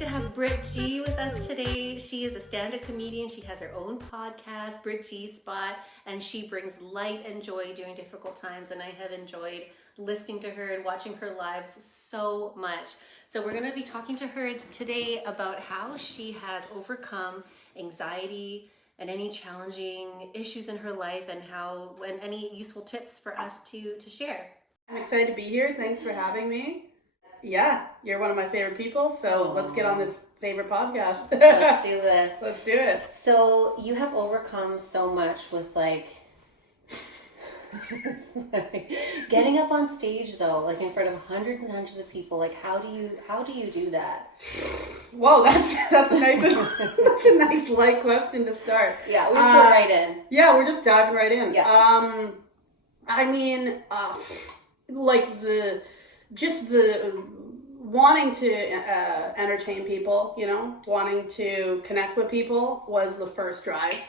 to have Brit G with us today. She is a stand-up comedian. She has her own podcast, Brit G Spot, and she brings light and joy during difficult times. And I have enjoyed listening to her and watching her lives so much. So we're going to be talking to her today about how she has overcome anxiety and any challenging issues in her life, and any useful tips for us to share. I'm excited to be here. Thanks for having me. Yeah, you're one of my favorite people, so let's get on this favorite podcast. Let's do this. Let's do it. So you have overcome so much with getting up on stage though, in front of hundreds and hundreds of people. How do you do that? Whoa, that's a nice that's a nice light question to start. Yeah, we're just going right in. Yeah, we're just diving right in. Yeah. I mean, the wanting to entertain people, wanting to connect with people was the first drive,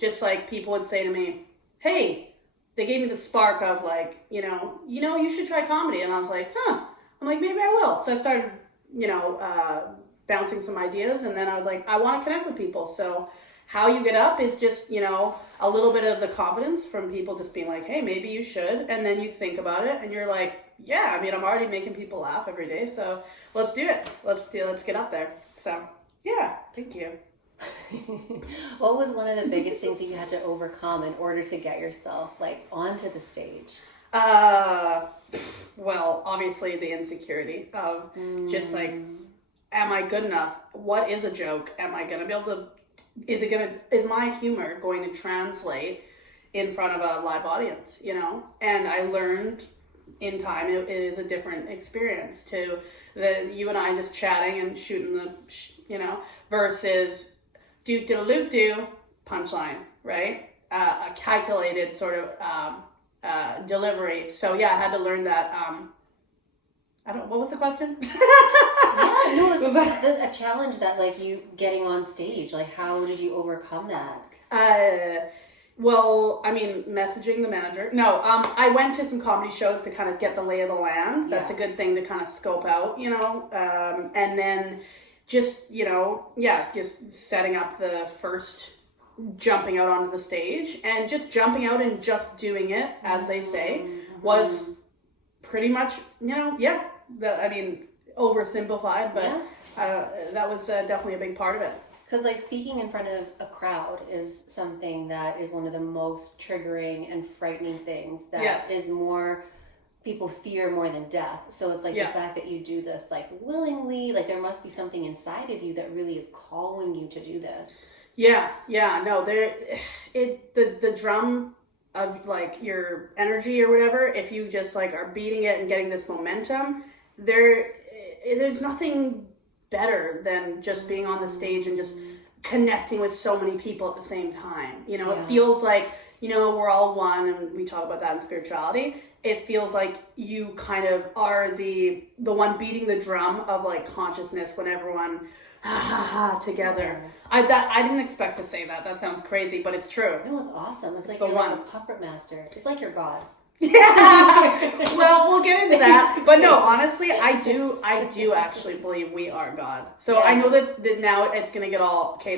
just like people would say to me, hey, they gave me the spark of you should try comedy. And I was like, I'm like, maybe I will. So I started, bouncing some ideas, and then I was like, I want to connect with people. So how you get up is just, a little bit of the confidence from people just being like, hey, maybe you should. And then you think about it and you're like, yeah, I mean, I'm already making people laugh every day. So let's do it. Let's get up there. So yeah, thank you. What was one of the biggest things that you had to overcome in order to get yourself onto the stage? Well, obviously the insecurity of just am I good enough? What is a joke? Am I going to be able to, is my humor going to translate in front of a live audience, And I learned in time it is a different experience to you and I just chatting and shooting versus do punchline, right? A calculated sort of delivery. So yeah, I had to learn that. What was the question? Yeah, no, it's a challenge that you getting on stage. How did you overcome that? Well, I mean, messaging the manager. No, I went to some comedy shows to kind of get the lay of the land. That's a good thing to kind of scope out, and then just, just setting up the first jumping out onto the stage, and just jumping out and just doing it, as they say, was pretty much, oversimplified, but that was definitely a big part of it. Because speaking in front of a crowd is something that is one of the most triggering and frightening things that is more, people fear more than death. So it's the fact that you do this willingly, there must be something inside of you that really is calling you to do this. No, the drum of your energy or whatever, if you just are beating it and getting this momentum, there's nothing better than just being on the stage and just connecting with so many people at the same time. It feels like, we're all one, and we talk about that in spirituality. It feels like you kind of are the one beating the drum of consciousness when everyone together. I didn't expect to say that. That sounds crazy, but it's true. No, it's awesome. It's you're a puppet master. It's like you're God. Yeah. Well, we'll get into that. But no, honestly, I do actually believe we are God. So I know that now it's going to get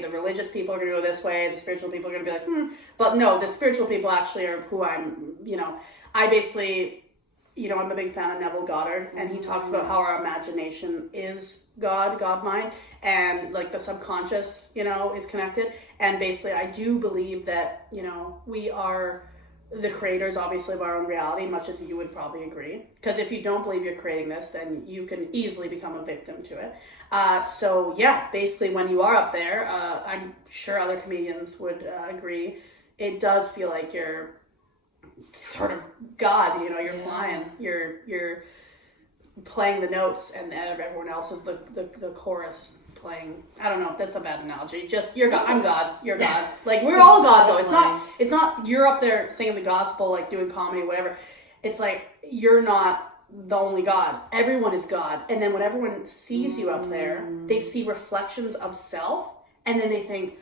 the religious people are going to go this way, the spiritual people are going to be like, But no, the spiritual people actually are who I'm, I basically, I'm a big fan of Neville Goddard, and he talks about how our imagination is God mind, and the subconscious, is connected. And basically, I do believe that, we are the creators, obviously, of our own reality, much as you would probably agree. Because if you don't believe you're creating this, then you can easily become a victim to it. Basically, when you are up there, I'm sure other comedians would agree, it does feel like you're sort of God, you're flying, you're playing the notes, and everyone else is the chorus playing. I don't know if that's a bad analogy. Just you're God, I'm God, you're God. We're all God though. It's not you're up there singing the gospel, doing comedy, whatever. It's you're not the only God. Everyone is God. And then when everyone sees you up there, they see reflections of self, and then they think,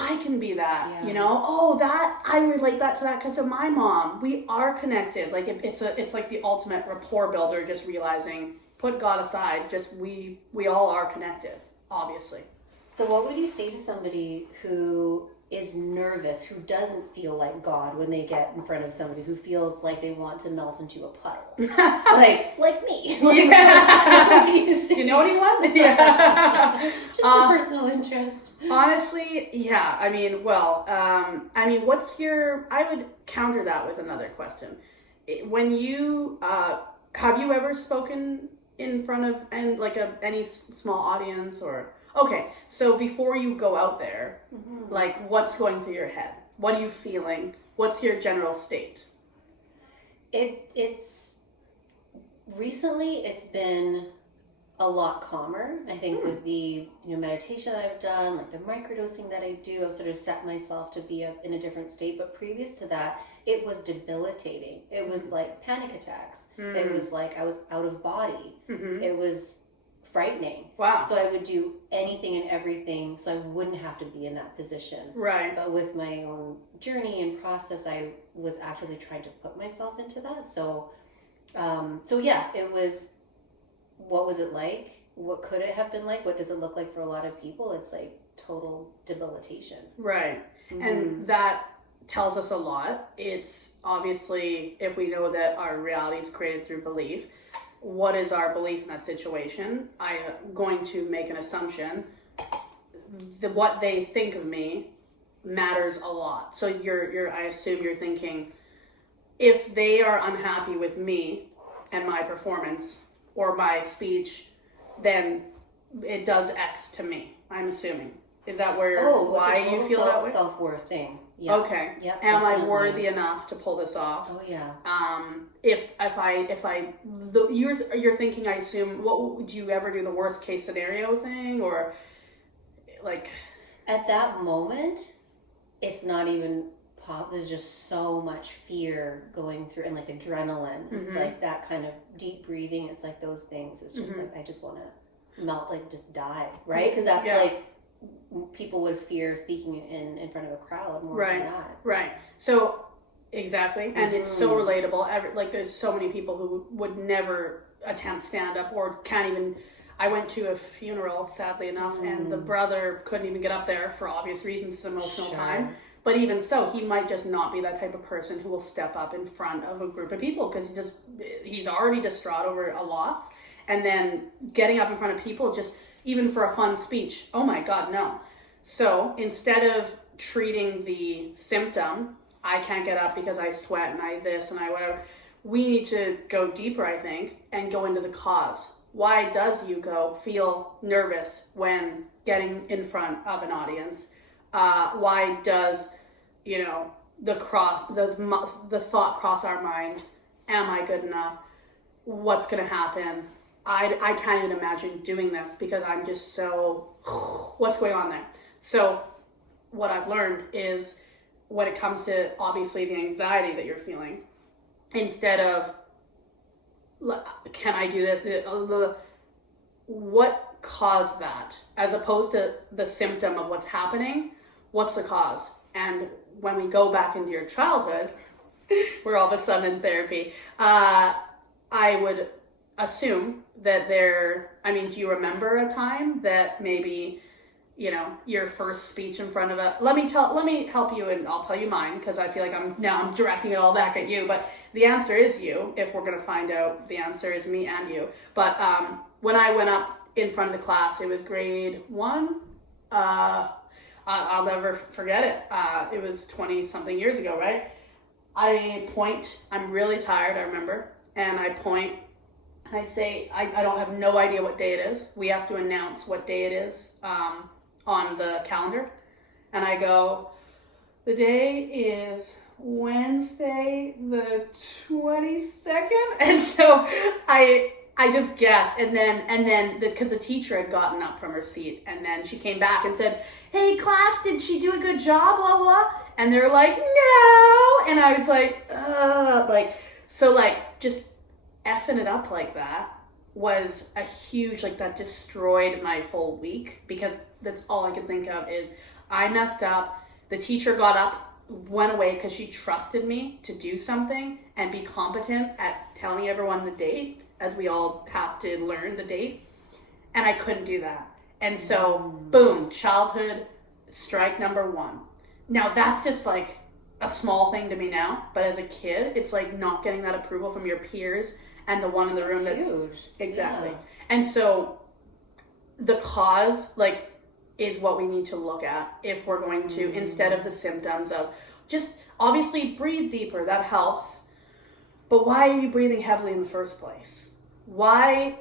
I can be that, that I relate that to that because of my mom. We are connected. It's like the ultimate rapport builder, just realizing put God aside, just we all are connected, obviously. So what would you say to somebody who is nervous, who doesn't feel like God when they get in front of somebody, who feels like they want to melt into a puddle? like me. Yeah. Do you know anyone? Yeah. Just for personal interest. Honestly, yeah. I mean, what's your... I would counter that with another question. When you... have you ever spoken in front of any small audience or... Okay, so before you go out there, like, what's going through your head? What are you feeling? What's your general state? Recently it's been a lot calmer. I think with the meditation that I've done, like the microdosing that I do, I've sort of set myself to be in a different state. But previous to that, it was debilitating. It was like panic attacks. It was like I was out of body. It was frightening. Wow. So I would do anything and everything so I wouldn't have to be in that position. Right. But with my own journey and process, I was actively trying to put myself into that. So yeah, it was, what was it like? What could it have been like? What does it look like for a lot of people? It's like total debilitation. Right. And that tells us a lot. It's obviously, if we know that our reality is created through belief, what is our belief in that situation? I am going to make an assumption that what they think of me matters a lot. So I assume you're thinking, if they are unhappy with me and my performance or my speech, then it does X to me. I'm assuming. Is that why you feel that way? Self-worth thing. Yeah. Okay. Yep, am I worthy enough to pull this off? Oh yeah. You're thinking, I assume, what do you ever do, the worst case scenario thing, or like at that moment it's not even there's just so much fear going through and like adrenaline. It's like that kind of deep breathing. It's like those things. It's just like I just want to melt, like just die, right? Because that's like people would fear speaking in front of a crowd more than that. Right. So exactly, and it's so relatable. Like there's so many people who would never attempt stand up or can't even. I went to a funeral, sadly enough, and the brother couldn't even get up there for obvious reasons. It's an emotional time. But even so, he might just not be that type of person who will step up in front of a group of people because he's already distraught over a loss, and then getting up in front of people just. Even for a fun speech, oh my God, no. So instead of treating the symptom, I can't get up because I sweat and I this and I whatever, we need to go deeper, I think, and go into the cause. Why does Yuko feel nervous when getting in front of an audience? Why does, the thought cross our mind? Am I good enough? What's going to happen? I can't even imagine doing this because I'm just so, what's going on there? So what I've learned is when it comes to obviously the anxiety that you're feeling, instead of, can I do this? What caused that? As opposed to the symptom of what's happening, what's the cause? And when we go back into your childhood, we're all of a sudden in therapy, I would assume that do you remember a time that maybe, your first speech in front of let me help you and I'll tell you mine because I feel like I'm directing it all back at you, but the answer is you. If we're going to find out, the answer is me and you. But when I went up in front of the class, it was grade 1. I'll never forget it. It was 20 something years ago, right? I point, I'm really tired, I remember, and I point. I say, I have no idea what day it is. We have to announce what day it is on the calendar. And I go, the day is Wednesday the 22nd. And so I just guessed. And then because the teacher had gotten up from her seat. And then she came back and said, hey, class, did she do a good job, blah, blah? And they're like, no. And I was like, just effing it up like that was a huge, that destroyed my whole week because that's all I could think of is I messed up. The teacher got up went away because she trusted me to do something and be competent at telling everyone the date, as we all have to learn the date. And I couldn't do that. And so, boom, childhood strike number 1. Now, that's just like a small thing to me now, but as a kid, it's like not getting that approval from your peers and the one in the room that's huge. Exactly. Yeah. And so the cause, like, is what we need to look at if we're going to, instead of the symptoms of just obviously breathe deeper, that helps. But why are you breathing heavily in the first place? Why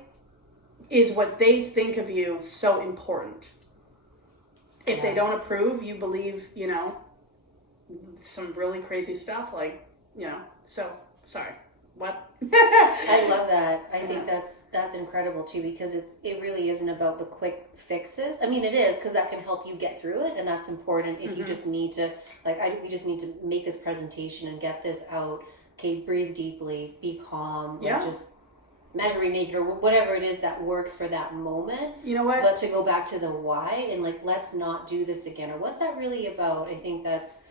is what they think of you so important? If they don't approve, you believe, you know, some really crazy stuff, like, you know, so, sorry, what? I love that. I think that's incredible too, because it really isn't about the quick fixes. I mean, it is, because that can help you get through it, and that's important if you just need to, like, we just need to make this presentation and get this out. Okay, breathe deeply, be calm, like just measuring nature, or whatever it is that works for that moment. You know what? But to go back to the why and like, let's not do this again, or what's that really about? I think that's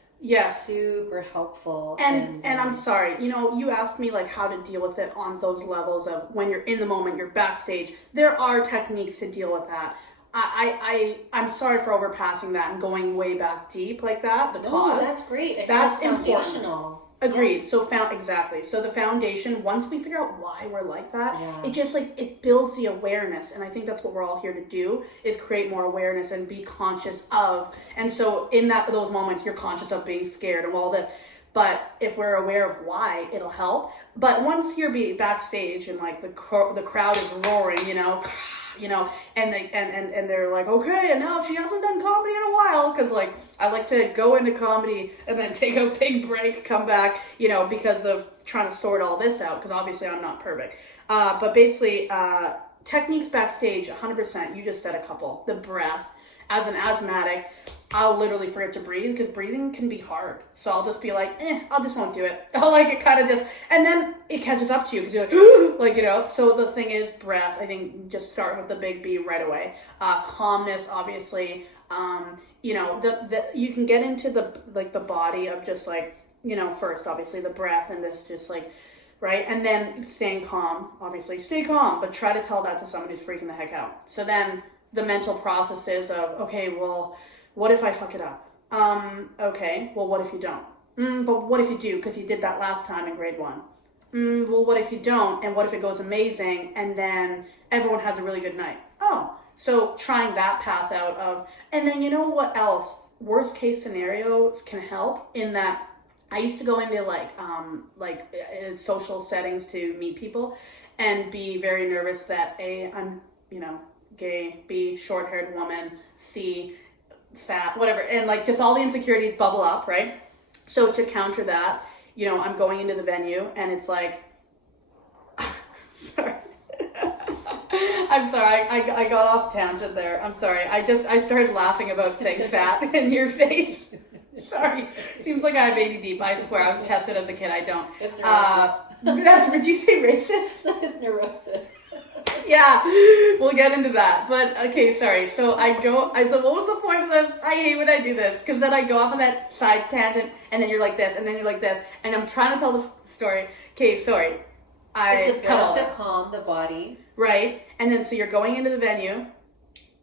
super helpful. And I'm sorry, you know, you asked me like how to deal with it on those levels of when you're in the moment, you're backstage. There are techniques to deal with that. I'm sorry for overpassing that and going way back deep like that. No, that's great. That's foundational. Agreed. Yeah. Exactly. So the foundation, once we figure out why we're like that, it just like, it builds the awareness. And I think that's what we're all here to do, is create more awareness and be conscious of. And so in those moments, you're conscious of being scared and all this. But if we're aware of why, it'll help. But once you're backstage and like the crowd is roaring, you know, and they're like, okay, and now she hasn't done comedy in a while, because like I like to go into comedy and then take a big break, come back, you know, because of trying to sort all this out, because obviously I'm not perfect. But basically, techniques backstage, 100%. You just said a couple. The breath. As an asthmatic, I'll literally forget to breathe, because breathing can be hard. So I'll just be like, I just won't do it. I'll like it kind of just, and then it catches up to you, because you're like, like, you know. So the thing is, breath, I think just start with the big B right away. Calmness, obviously. You know, you can get into the body of just like, you know, first, obviously the breath, and this just like, right? And then staying calm, obviously. Stay calm, but try to tell that to somebody who's freaking the heck out. So then the mental processes of, okay, well, what if I fuck it up? Okay, well, what if you don't? But what if you do? Because you did that last time in grade 1. Well, what if you don't? And what if it goes amazing and then everyone has a really good night? Oh, so trying that path out of, and then you know what else? Worst case scenarios can help in that I used to go into social settings to meet people and be very nervous that A, I'm, you know, gay, B, short-haired woman, C, fat, whatever, and like just all the insecurities bubble up, right? So to counter that, you know, I'm going into the venue and it's like, sorry. I'm sorry, I got off tangent there. I'm sorry. I started laughing about saying fat in your face. Sorry. Seems like I have ADD, but I swear I was tested as a kid. I don't. It's neurosis. Did you say racist? It's neurosis. Yeah, we'll get into that. But okay, sorry. So what was the point of this? I hate when I do this, because then I go off on that side tangent, and then you're like this, and then you're like this, and I'm trying to tell the story. Okay, sorry. It's the breath, the calm, the body. Right, and then so you're going into the venue,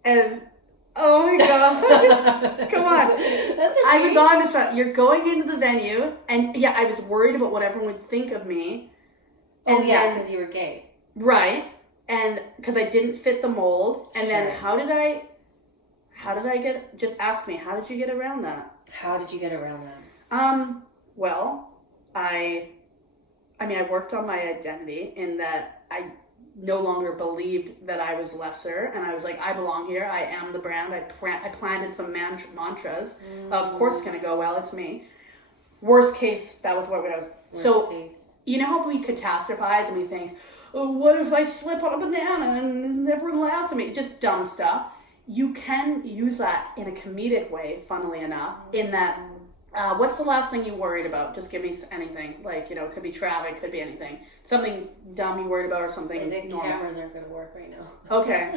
and oh my god, come on. That's okay. I was on to something. You're going into the venue, and yeah, I was worried about what everyone would think of me. And because you were gay. Right. And because I didn't fit the mold, and then how did I get? Just ask me. How did you get around that? How did you get around that? Well, I worked on my identity in that I no longer believed that I was lesser, and I was like, I belong here. I am the brand. I planted some mantras. Of course, it's gonna go well. It's me. Worst case, that was what we was. Worst case. You know how we catastrophize and we think, oh, what if I slip on a banana and everyone laughs at me? Just dumb stuff. You can use that in a comedic way, funnily enough, in that, what's the last thing you worried about? Just give me anything. Like, you know, it could be traffic, could be anything. Something dumb you worried about or something normal. The cameras aren't going to work right now. Okay.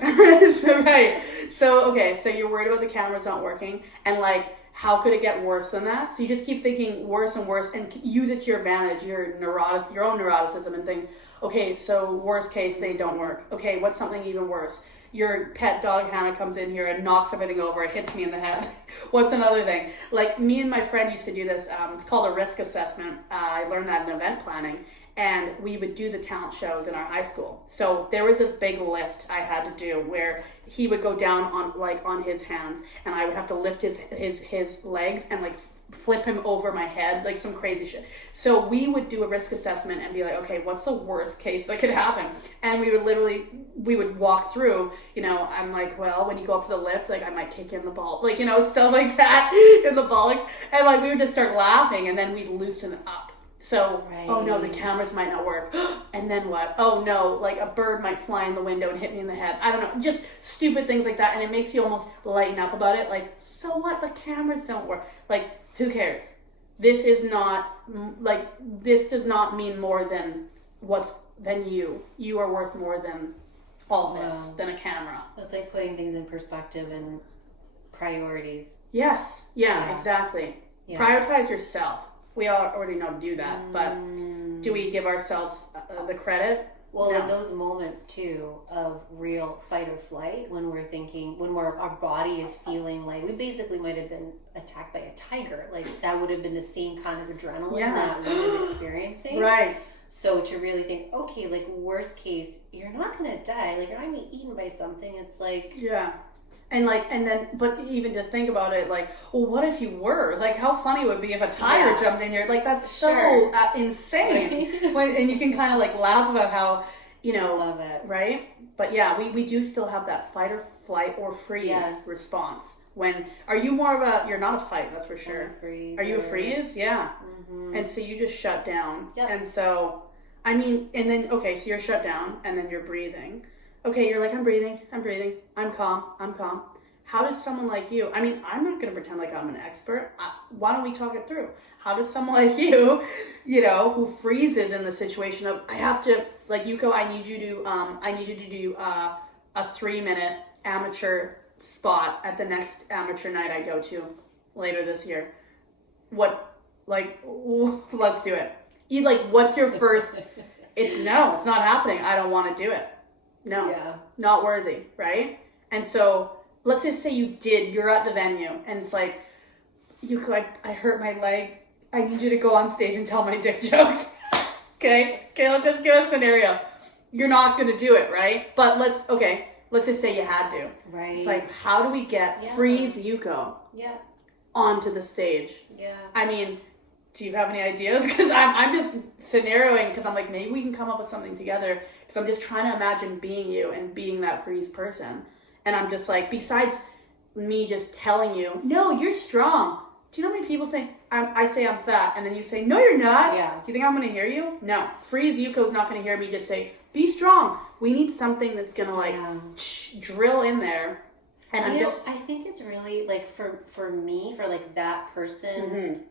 So you're worried about the cameras not working. And like, how could it get worse than that? So you just keep thinking worse and worse and use it to your advantage, your own neuroticism, and think, okay, so worst case, they don't work. Okay, what's something even worse? Your pet dog Hannah comes in here and knocks everything over. It hits me in the head. What's another thing? Like, me and my friend used to do this. It's called a risk assessment. I learned that in event planning. And we would do the talent shows in our high school. So there was this big lift I had to do where he would go down on his hands, and I would have to lift his legs and like flip him over my head, like some crazy shit. So we would do a risk assessment and be like, okay, what's the worst case that could happen? And we would walk through, I'm like, well, when you go up to the lift, like I might kick you in the ball, like, stuff like that in the bollocks. And like we would just start laughing, and then we'd loosen up. So, right. Oh no, the cameras might not work. And then what? Oh no, like a bird might fly in the window and hit me in the head. I don't know, just stupid things like that. And it makes you almost lighten up about it. Like, so what? The cameras don't work. Like, who cares? This does not mean more than you. You are worth more than all this, than a camera. That's like putting things in perspective and priorities. Yes. Yeah. Exactly. Yeah. Prioritize yourself. We all already know to do that, but do we give ourselves the credit? Well, no. In those moments too of real fight or flight, when our body is feeling like we basically might have been attacked by a tiger, like that would have been the same kind of adrenaline that we was experiencing. Right. So to really think, okay, like worst case, you're not gonna die, like you're not gonna be eaten by something. It's like but even to think about it, like, well, what if you were? Like, how funny would it be if a tiger jumped in here? Like, that's so insane. And you can kind of like laugh about how, love it, right? But yeah, we do still have that fight or flight or freeze response. Are you more of you're not a fight, that's for sure. Are you a freeze? Yeah. Mm-hmm. And so you just shut down. Yep. And so, so you're shut down and then you're breathing. Okay, you're like, I'm breathing, I'm calm. How does someone like you, I'm not going to pretend like I'm an expert. Why don't we talk it through? How does someone like you, who freezes in the situation of, I have to, like, Yuko, I need you to do a 3-minute amateur spot at the next amateur night I go to later this year. Let's do it. What's your first, it's not happening. I don't want to do it. No, not worthy, right? And so, let's just say you're at the venue, and it's like, Yuko, I hurt my leg, I need you to go on stage and tell my dick jokes. Okay, let's just give a scenario. You're not going to do it, right? But let's just say you had to. Right. It's like, how do we freeze Yuko onto the stage? Yeah. Do you have any ideas? Because I'm just scenarioing, because I'm like, maybe we can come up with something together, because I'm just trying to imagine being you and being that freeze person. And I'm just like, besides me just telling you, no, you're strong. Do you know how many people say, I say I'm fat, and then you say, no, you're not? Yeah. Do you think I'm going to hear you? No. Freeze Yuko's not going to hear me just say, be strong. We need something that's going to drill in there. And I think it's really like for me, for like that person, mm-hmm.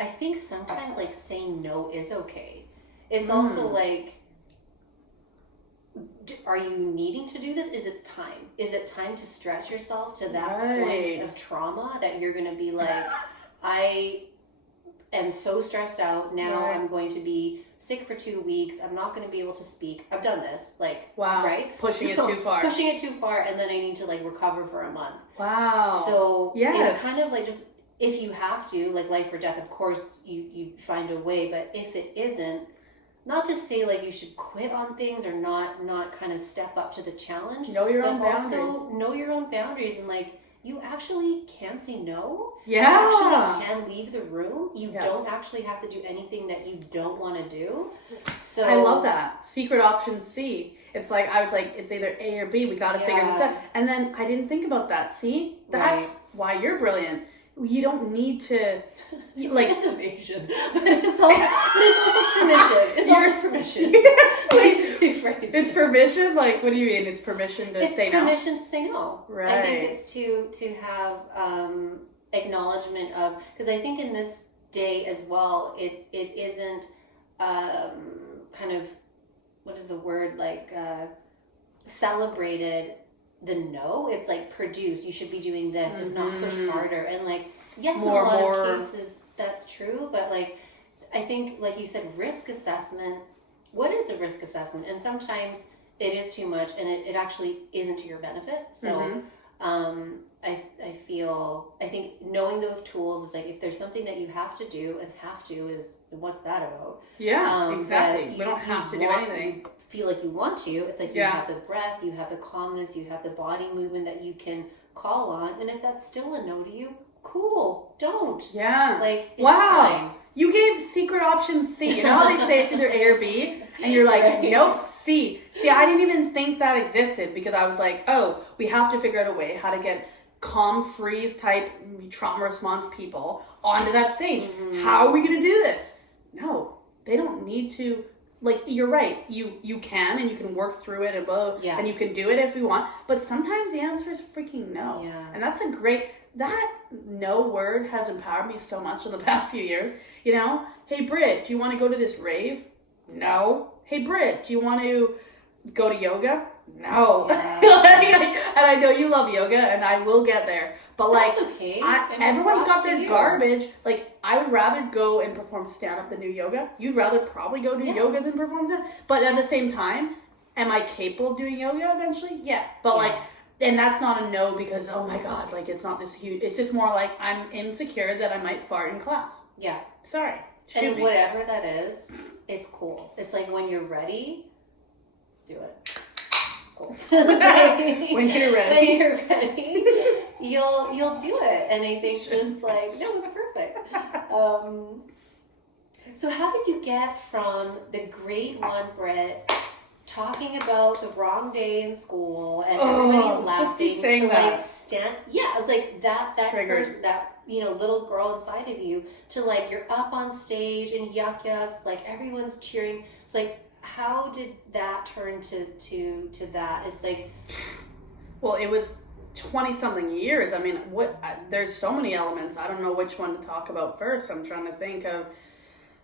I think sometimes like saying no is okay. It's also like, are you needing to do this? Is it time? Is it time to stretch yourself to that point of trauma that you're going to be like, I am so stressed out. Now I'm going to be sick for 2 weeks. I'm not going to be able to speak. I've done this. Like, right? Pushing it too far. Pushing it too far, and then I need to like recover for a month. Wow. So it's kind of like just, if you have to, like life or death, of course you find a way. But if it isn't, not to say like you should quit on things or not kind of step up to the challenge. Know your own boundaries. Also know your own boundaries, and like you actually can say no. Yeah. You actually can leave the room. You don't actually have to do anything that you don't want to do. So I love that. Secret option C. It's like, I was like, it's either A or B. We got to figure this out. And then I didn't think about that. See? That's why you're brilliant. You don't need to like it's evasion, but it's also permission. It's also permission. Like rephrase. It's permission. Like, what do you mean? It's permission to say no. It's permission to say no. Right. I think it's to have acknowledgement of, because I think in this day as well, it isn't kind of, what is the word, like celebrated the no. It's like produce. You should be doing this, if not push harder. And like, yes, More, in a lot more. of cases that's true, but like, I think, like you said, risk assessment. What is the risk assessment? And sometimes it is too much, and it actually isn't to your benefit. So, I think knowing those tools is like, if there's something that you have to do, and have to is, what's that about? Yeah, exactly. We don't have to do anything. Feel like you want to. It's like you have the breath, you have the calmness, you have the body movement that you can call on. And if that's still a no to you, cool. Don't. Yeah. Like, it's wow. fine. You gave secret option C. You know how they say it's either A or B? And you're like, nope, C. See, I didn't even think that existed because I was like, oh, we have to figure out a way how to get calm, freeze type trauma response people onto that stage. How are we going to do this? No, they don't need to. Like, you're right. You can, and you can work through it and you can do it if you want. But sometimes the answer is freaking no. Yeah. And that's a great, that no word has empowered me so much in the past few years. You know, hey, Brit, do you want to go to this rave? No. Hey, Brit, do you want to go to yoga? No. Yeah. And I know you love yoga, and I will get there. But like, that's okay. Everyone's got their garbage. Like, I would rather go and perform stand-up than do yoga. You'd rather probably go do yoga than perform stand-up. But at the same time, am I capable of doing yoga eventually? Yeah. But like, and that's not a no because, oh my God, like, it's not this huge. It's just more like, I'm insecure that I might fart in class. Yeah. Sorry. And whatever that is, it's cool. It's like, when you're ready, do it. Cool. When you're ready. You'll do it. And I think just like, no, it's perfect. So how did you get from the grade 1 Brit talking about the wrong day in school and everybody laughing to like stand? Yeah, it's like that person, that, you know, little girl inside of you, to like, you're up on stage and yucks, like everyone's cheering. It's like, how did that turn to that? It's like, well, it was 20 something years. I mean, there's so many elements. I don't know which one to talk about first. I'm trying to think of,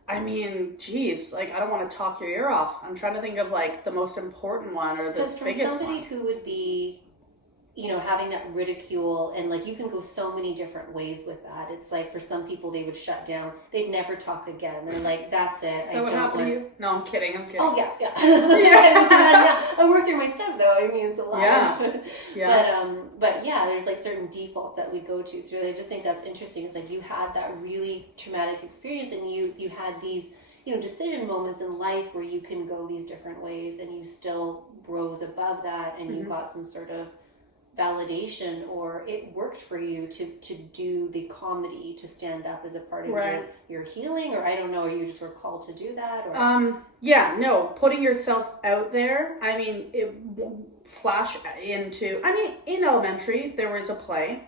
I mean, geez, like, I don't want to talk your ear off. I'm trying to think of like the most important one or the biggest one. Because from somebody who would be, you know, having that ridicule, and like, you can go so many different ways with that. It's like, for some people, they would shut down. They'd never talk again. They're like, that's it. So what happened to you? No, I'm kidding. Oh, yeah. I work through my stuff, though. I mean, it's a lot. Yeah. But yeah, there's like certain defaults that we go to through. I just think that's interesting. It's like, you had that really traumatic experience, and you had these, you know, decision moments in life where you can go these different ways, and you still rose above that, and you got some sort of validation, or it worked for you to do the comedy, to stand up as a part of your healing, or I don't know, or you just were called to do that, or putting yourself out there. I mean, in elementary there was a play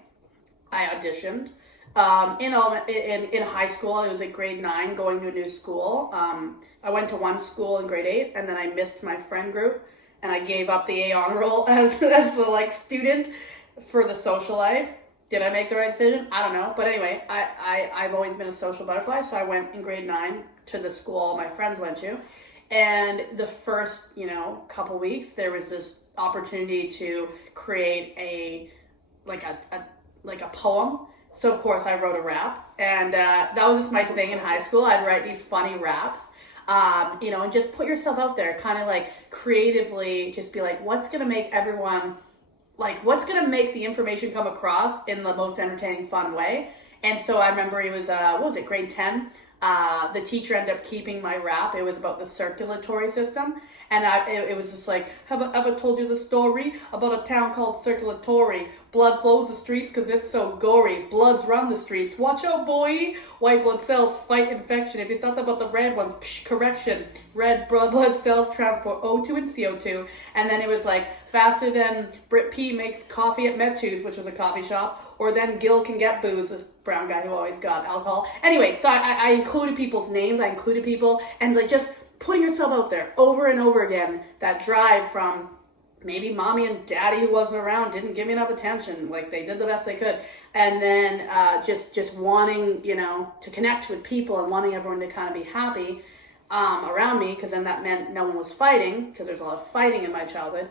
I auditioned. In high school, it was at grade 9, going to a new school. I went to one school in grade 8, and then I missed my friend group. And I gave up the A honor roll as the like student for the social life. Did I make the right decision? I don't know. But anyway, I've always been a social butterfly. So I went in grade 9 to the school all my friends went to. And the first, couple weeks, there was this opportunity to create a poem. So of course I wrote a rap. And that was just my thing in high school. I'd write these funny raps. And just put yourself out there, kind of like creatively, just be like, what's going to make everyone, like, what's going to make the information come across in the most entertaining, fun way. And so I remember it was, grade 10? The teacher ended up keeping my rap. It was about the circulatory system. And it was just like, have I ever told you the story about a town called Circulatory? Blood flows the streets because it's so gory. Bloods run the streets. Watch out, boy. White blood cells fight infection. If you thought about the red ones, correction. Red blood cells transport O2 and CO2. And then it was like, faster than Brit P makes coffee at Metu's, which was a coffee shop. Or then Gil can get booze, this brown guy who always got alcohol. Anyway, so I included people's names. I included people. And like, just putting yourself out there over and over again, that drive from maybe mommy and daddy who wasn't around didn't give me enough attention, like they did the best they could, and then just wanting to connect with people and wanting everyone to kind of be happy around me, because then that meant no one was fighting, because there's a lot of fighting in my childhood.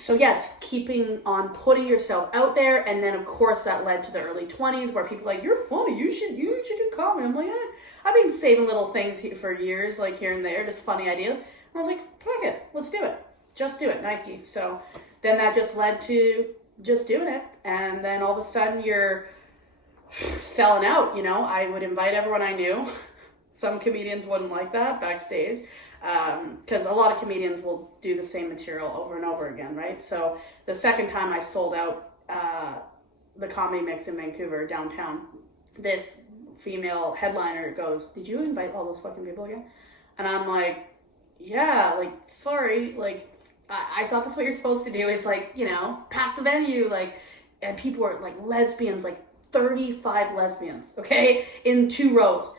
so yeah, just keeping on putting yourself out there. And then of course that led to the early 20s where people were like, you're funny, you should do comedy. I'm like, I've been saving little things for years, like here and there, just funny ideas. And I was like, fuck it, let's do it. Just do it, Nike. So then that just led to just doing it. And then all of a sudden you're selling out, you know. I would invite everyone I knew. Some comedians wouldn't like that backstage. Because a lot of comedians will do the same material over and over again, right? So the second time I sold out the Comedy Mix in Vancouver, downtown, this female headliner goes, did you invite all those fucking people again? And I'm like, yeah, like, sorry, like, I thought that's what you're supposed to do is, like, you know, pack the venue, like, and people were, like, lesbians, like, 35 lesbians, okay, in 2 rows.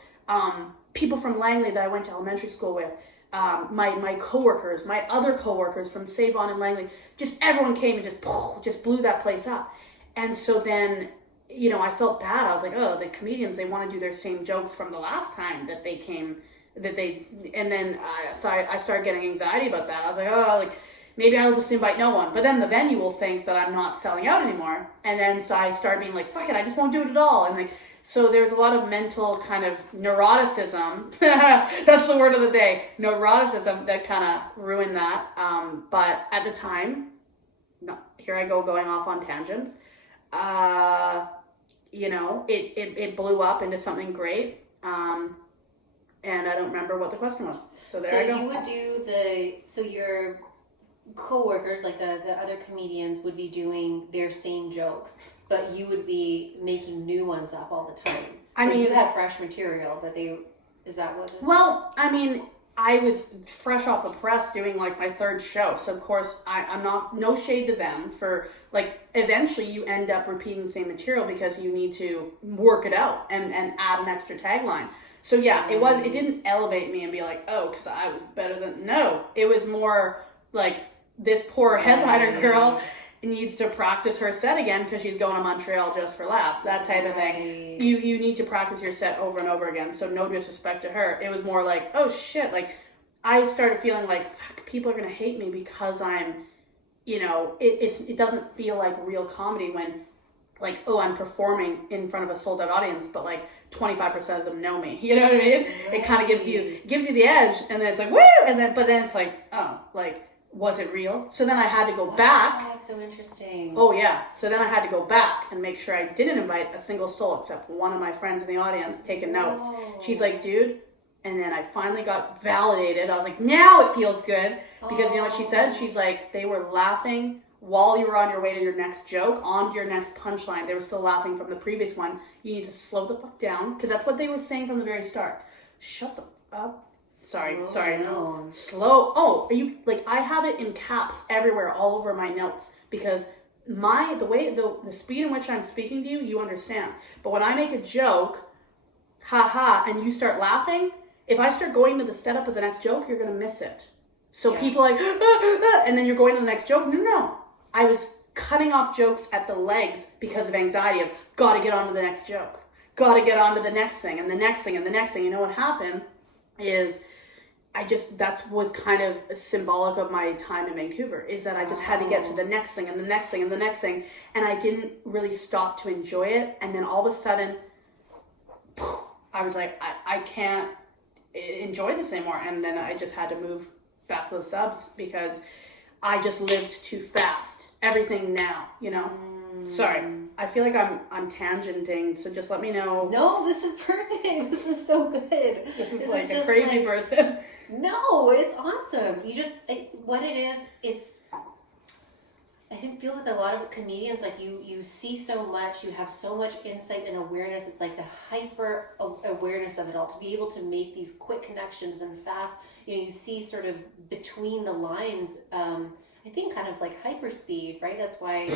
People from Langley that I went to elementary school with, my coworkers, my other coworkers from Save-On and Langley, just everyone came and just blew that place up. And so then, you know, I felt bad. I was like, oh, the comedians, they want to do their same jokes from the last time that they came, and then so I started getting anxiety about that. I was like, oh, like, maybe I'll just invite no one. But then the venue will think that I'm not selling out anymore. And then so I started being like, fuck it, I just won't do it at all. And like, so there's a lot of mental kind of neuroticism. That's the word of the day. Neuroticism that kind of ruined that. But at the time, no, here I go going off on tangents. You know, it blew up into something great. And I don't remember what the question was. So there I go. So you would do so your co-workers, like the other comedians, would be doing their same jokes, but you would be making new ones up all the time. I mean, you had fresh material, but is that what? Well, I mean, I was fresh off the press doing like my 3rd show. So of course I'm not, no shade to them for like, eventually you end up repeating the same material because you need to work it out and add an extra tagline. So yeah, it didn't elevate me and be like, oh, cause I was better than, no, it was more like this poor headliner girl needs to practice her set again because she's going to Montreal just for laughs, that type of thing. You need to practice your set over and over again. So no disrespect to her. It was more like, oh shit, like I started feeling like, fuck, people are going to hate me because I'm, you know, it doesn't feel like real comedy when like, oh, I'm performing in front of a sold out audience, but like 25% of them know me. You know what I mean? Right. It kind of gives you the edge, and then it's like, woo! But then it's like, oh, like, was it real? So then I had to go back. That's so interesting. Oh yeah. So then I had to go back and make sure I didn't invite a single soul except one of my friends in the audience taking notes. She's like, dude. And then I finally got validated. I was like, now it feels good. Because you know what she said? She's like, they were laughing while you were on your way to your next joke, on to your next punchline. They were still laughing from the previous one. You need to slow the fuck down. Because that's what they were saying from the very start. Shut the fuck up. Sorry. Down. Slow. Oh, are you, like, I have it in caps everywhere, all over my notes. Because the speed in which I'm speaking to you, you understand. But when I make a joke, haha, and you start laughing, if I start going to the setup of the next joke, you're going to miss it. So people like, and then you're going to the next joke. No. I was cutting off jokes at the legs because of anxiety of, got to get on to the next joke. Got to get on to the next thing and the next thing and the next thing. You know what happened is that was kind of symbolic of my time in Vancouver, is that I just had to get to the next thing and the next thing and the next thing. And I didn't really stop to enjoy it. And then all of a sudden, I was like, I can't enjoy this anymore. And then I just had to move back to the subs because I just lived too fast. Everything now, you know? Sorry. I feel like I'm tangenting, so just let me know. No, this is perfect. This is so good. This is like a crazy person. No, it's awesome. What it is, it's, I feel with a lot of comedians, like you see so much, you have so much insight and awareness. It's like the hyper awareness of it all, to be able to make these quick connections and fast, you see sort of between the lines, I think kind of like hyper speed, right? That's why,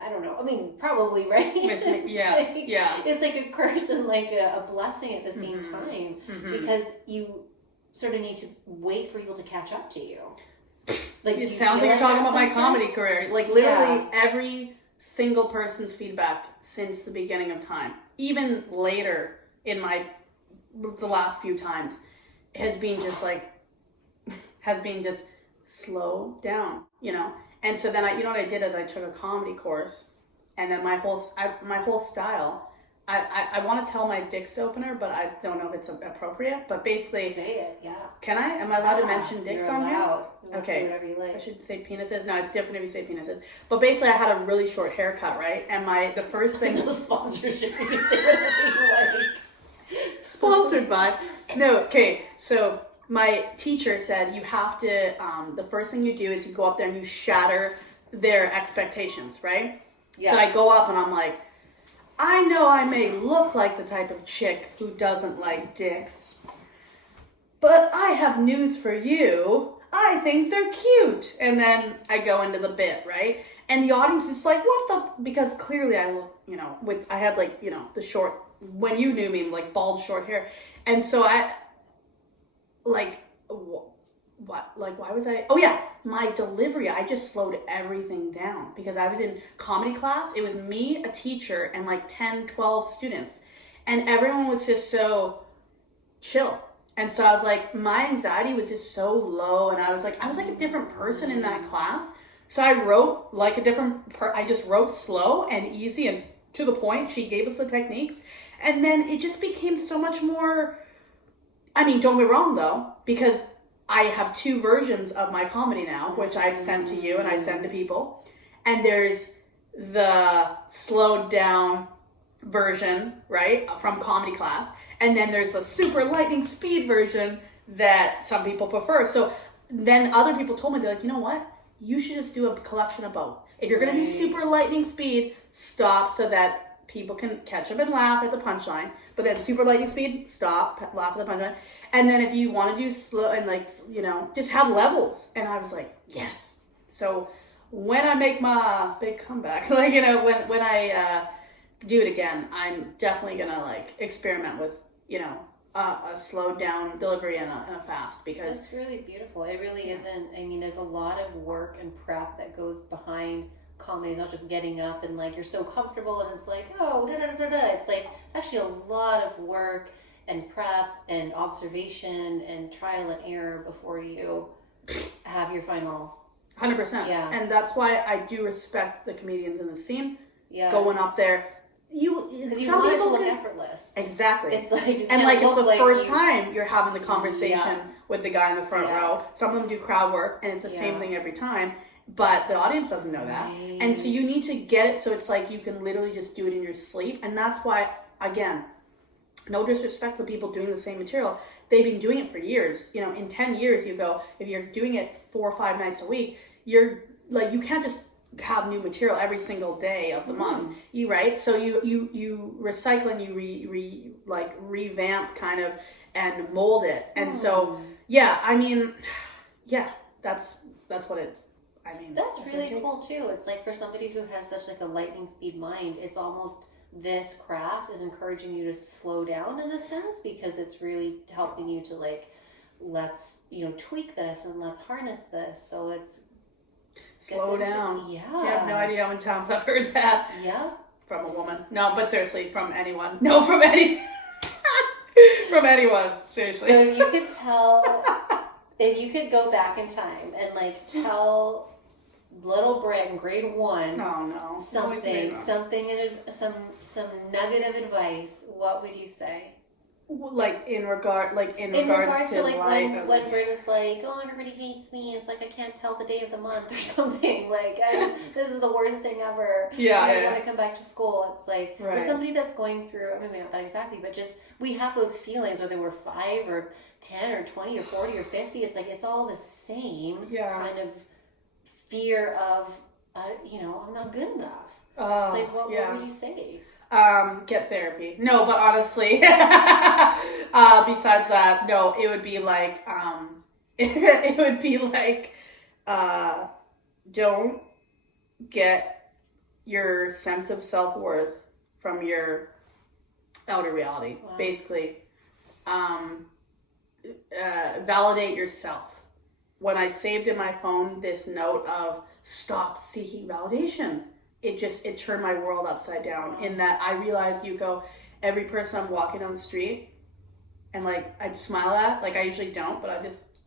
I don't know. I mean, probably, right? It's like a curse and like a blessing at the same time, because you sort of need to wait for people to catch up to you. Like, it sounds like you're talking about my comedy career. Like literally every single person's feedback since the beginning of time, even later in the last few times, has been just slow down, you know? And so then you know what I did is I took a comedy course, and then my whole style, I want to tell my dicks opener, but I don't know if it's appropriate. But basically, say it. Yeah. Can I? Am I allowed to mention dicks on here? Okay. Whatever you like. I should say penises. No, it's different if you say penises. But basically, I had a really short haircut, right? And the first thing. There's no sponsorship. You can say whatever you like. Sponsored by. No. Okay. So my teacher said you have to. The first thing you do is you go up there and you shatter their expectations, right? Yeah. So I go up and I'm like, I know I may look like the type of chick who doesn't like dicks, but I have news for you. I think they're cute. And then I go into the bit, right? And the audience is like, what the... Because clearly I look, you know, I had like, you know, the short... When you knew me, like bald short hair. And so I... Like... What? Like, why was I... Oh, yeah. My delivery, I just slowed everything down because I was in comedy class. It was me, a teacher, and like 10, 12 students. And everyone was just so chill. And so I was like, my anxiety was just so low. And I was like a different person in that class. So I wrote like a different... I just wrote slow and easy and to the point. She gave us the techniques. And then it just became so much more... I mean, don't get me wrong, though, because... I have 2 versions of my comedy now, which I've sent to you and I send to people. And there's the slowed down version, right, from comedy class. And then there's a super lightning speed version that some people prefer. So then other people told me, they're like, you know what? You should just do a collection of both. If you're going to do super lightning speed, stop so that people can catch up and laugh at the punchline. But then super lightning speed, stop, laugh at the punchline. And then if you want to do slow and like, you know, just have levels. And I was like, yes. So when I make my big comeback, like, you know, when I do it again, I'm definitely going to like experiment with, you know, a slowed down delivery and a fast because... It's really beautiful. It really isn't. I mean, there's a lot of work and prep that goes behind comedy. It's not just getting up and like, you're so comfortable and it's like, oh, da da da da. It's like, it's actually a lot of work and prep and observation and trial and error before you have your final 100%. Yeah. And that's why I do respect the comedians in the scene. Going up there. You want it to look effortless. Exactly. It's like you and like it's the first time you're having the conversation with the guy in the front row. Some of them do crowd work and it's the same thing every time. But the audience doesn't know that. Right. And so you need to get it so it's like you can literally just do it in your sleep. And that's why, again, no disrespect to people doing the same material. They've been doing it for years. You know, in 10 years, you go, if you're doing it 4 or 5 nights a week, you're like, you can't just have new material every single day of the month. You right? So you recycle and you revamp kind of and mold it. And so, yeah, I mean, yeah, that's what it, I mean. That's really cool too. It's like for somebody who has such like a lightning speed mind, it's almost... This craft is encouraging you to slow down in a sense because it's really helping you to like, let's, you know, tweak this and let's harness this. So it's slow down. Yeah. I have no idea how many times I've heard that. Yeah. From a woman. No, but seriously, from anyone. No, from from anyone. Seriously. So if you could tell, if you could go back in time and like tell little Brit in grade 1. Oh no. Some nugget of advice. What would you say? Like in regards to like when Brit is like, oh, everybody hates me. It's like I can't tell the day of the month or something. Like this is the worst thing ever. I want to come back to school. It's like for somebody that's going through. I mean, not that exactly, but just we have those feelings whether we're 5 or 10 or 20 or 40 or 50. It's like it's all the same kind of fear of, you know, I'm not good enough. It's like, what would you say? Get therapy. No, but honestly, besides that, no, it would be like, don't get your sense of self-worth from your outer reality. Wow. Basically, validate yourself. When I saved in my phone this note of stop seeking validation, it turned my world upside down. In that I realized, Yuko, every person I'm walking on the street and like I'd smile at, like I usually don't, but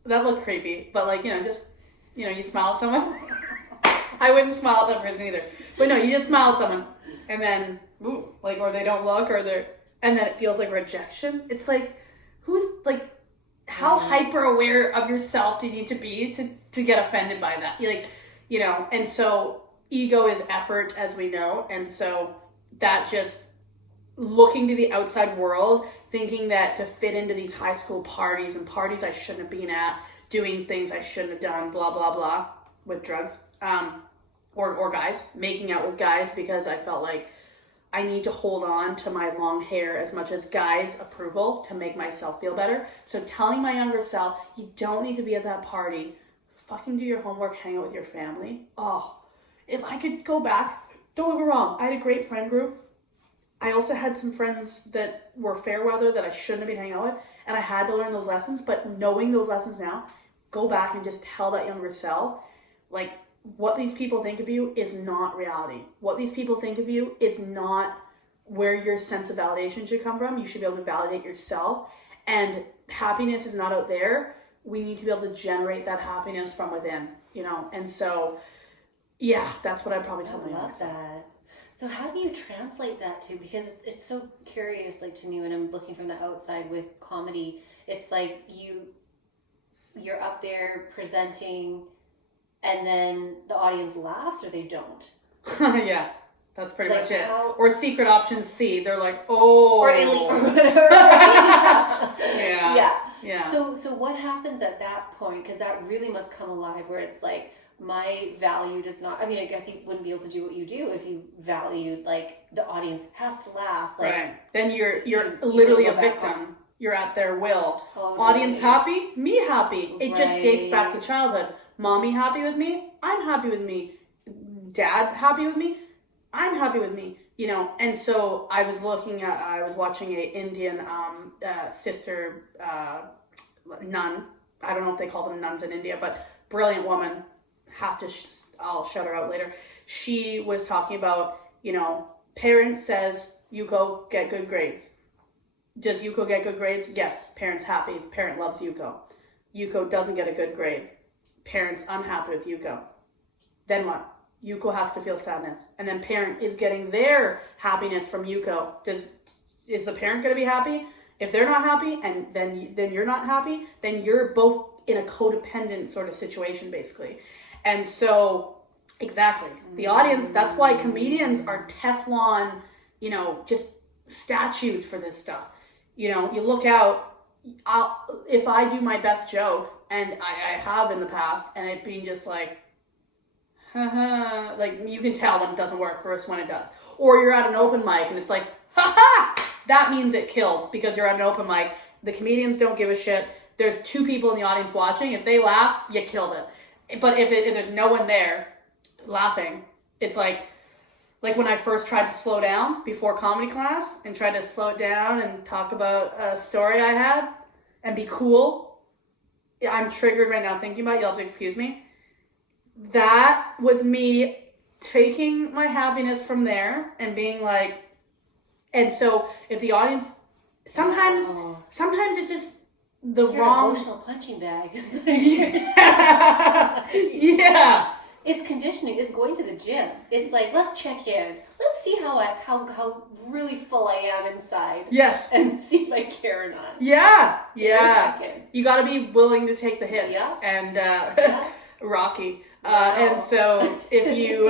that looked creepy. But like, you know, just, you know, you smile at someone I wouldn't smile at that person either. But no, you just smile at someone, and then, like, or they don't look, or they're, and then it feels like rejection. It's like, who's, like, how hyper aware of yourself do you need to be to get offended by that? Like, you know, and so ego is effort, as we know, and so that just looking to the outside world, thinking that to fit into these high school parties and parties I shouldn't have been at, doing things I shouldn't have done, blah, blah, blah, with drugs, or guys, making out with guys because I felt like I need to hold on to my long hair as much as guys' approval to make myself feel better. So telling my younger self, you don't need to be at that party. Fucking do your homework, hang out with your family. Oh, if I could go back, don't get me wrong, I had a great friend group. I also had some friends that were fair weather that I shouldn't have been hanging out with, and I had to learn those lessons, but knowing those lessons now, go back and just tell that younger self, like, what these people think of you is not reality. What these people think of you is not where your sense of validation should come from. You should be able to validate yourself, and happiness is not out there. We need to be able to generate that happiness from within, you know, and so, yeah, that's what I'd probably tell my younger self. That. So how do you translate that to, because it's so curious, like, to me, when I'm looking from the outside with comedy, it's like you're up there presenting and then the audience laughs or they don't. Yeah, that's pretty much it. Or secret option C, they're like, oh. Or elite or whatever. Yeah. So what happens at that point? Because that really must come alive where it's like, my value does not, I mean, I guess you wouldn't be able to do what you do if you valued, like, the audience has to laugh. Like, right. Then you're literally a victim. You're at their will. Totally. Audience happy, me happy. It just dates back to childhood. Mommy happy with me, I'm happy with me. Dad happy with me, I'm happy with me. You know, and so I was watching a Indian sister nun. I don't know if they call them nuns in India, but brilliant woman. I'll shout her out later. She was talking about, you know, parent says, Yuko, get good grades. Does Yuko get good grades? Yes. Parent's happy. Parent loves Yuko. Yuko doesn't get a good grade. Parent's unhappy with Yuko. Then what? Yuko has to feel sadness. And then parent is getting their happiness from Yuko. Is the parent going to be happy? If they're not happy and then you're not happy, then you're both in a codependent sort of situation, basically. And so, exactly, the audience, that's why comedians are Teflon, you know, just statues for this stuff. You know, you look out, if I do my best joke, and I have in the past, and it being just like, haha, like, you can tell when it doesn't work versus when it does. Or you're at an open mic, and it's like, haha, that means it killed, because you're at an open mic. The comedians don't give a shit. There's 2 people in the audience watching. If they laugh, you killed it. But if there's no one there laughing, it's like when I first tried to slow down before comedy class and tried to slow it down and talk about a story I had and be cool. I'm triggered right now thinking about it. You'll have to excuse me. That was me taking my happiness from there and being like, and so if the audience, sometimes it's just, you're wrong emotional punching bag. Yeah. It's conditioning. It's going to the gym. It's like, let's check in. Let's see how really full I am inside. Yes. And see if I care or not. Yeah. So yeah. You got to be willing to take the hits. Yeah. And Rocky. Wow. And so if you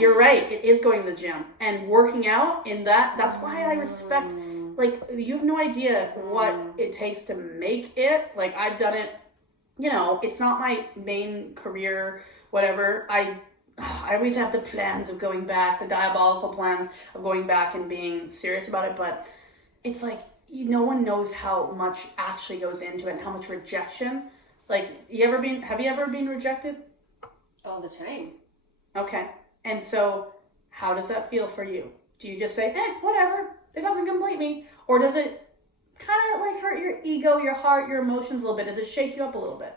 you're right. It is going to the gym and working out in that. That's why I respect. Like, you have no idea what it takes to make it. Like, I've done it, you know, it's not my main career, whatever. I always have the plans of going back, the diabolical plans of going back and being serious about it. But it's like, no one knows how much actually goes into it and how much rejection. Like, have you ever been rejected? All the time. Okay. And so, how does that feel for you? Do you just say, whatever? It doesn't complete me. Or does it kind of like hurt your ego, your heart, your emotions a little bit? Does it shake you up a little bit?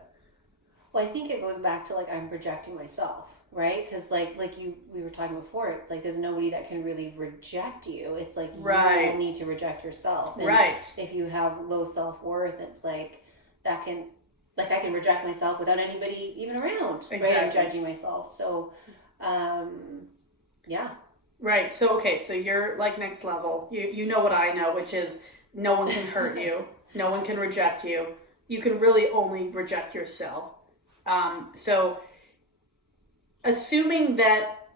Well, I think it goes back to, like, I'm projecting myself, right? Because like we were talking before, it's like there's nobody that can really reject you. It's like you need to reject yourself. And if you have low self-worth, it's like that can like I can reject myself without anybody even around, exactly. right? I'm judging myself. So, yeah. Right. So, okay. So you're like next level. You know what I know, which is no one can hurt you. No one can reject you. You can really only reject yourself. So assuming that,